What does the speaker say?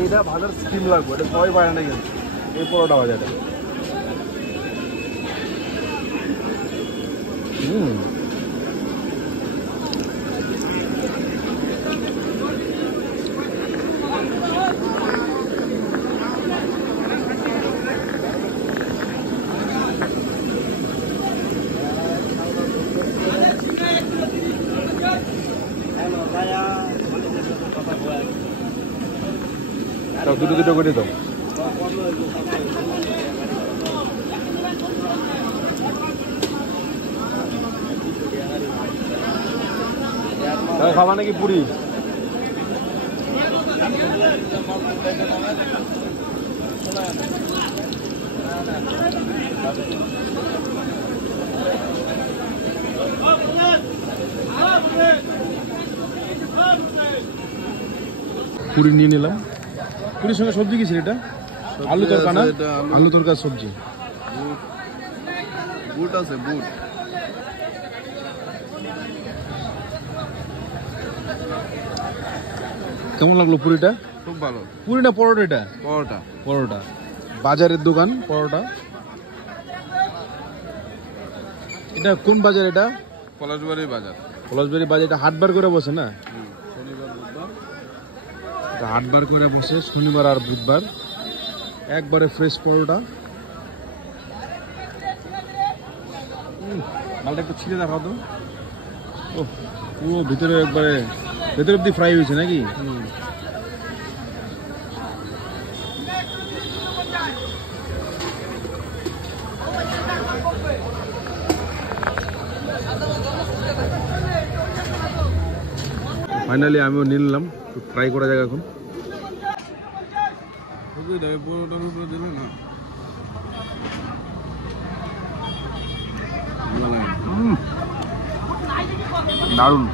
এইটা ভাজার স্টিম লাগবে, এটা সবাই পারে না কিন্তু এই পরোটা ভাজাটা। দুটো দুটো করে দাও। খাবা নাকি পুরি? পুরি নিয়ে নিলাম। পুরির সঙ্গে সবজি কি ছিল এটা? আলু তরকা না? আলু তরকার সবজি। বুট আছে, বুট। কেমন লাগলো পুরিটা? খুব ভালো। পুরি না পরোটা? এটা পরোটা। পরোটা, বাজারের দোকান পরোটা। এটা কোন বাজার? এটা পলাশবাড়ি বাজার। পলাশবাড়ি বাজার। এটা হাটবার করে বসে না? শনিবার বুধবার এটা হাটবার করে বসে, শনিবার আর বুধবার। একবারে ফ্রেশ পরোটা। মালটা একটু ছিঁড়ে দেখাও তো। ও পুরো ভিতরে একবারে ভেতর অব্দি ফ্রাই হয়েছে নাকি? ফাইনালি আমিও নিলাম, ট্রাই করা যাক এখন। পরোটার উপরে দেবে না? দারুণ।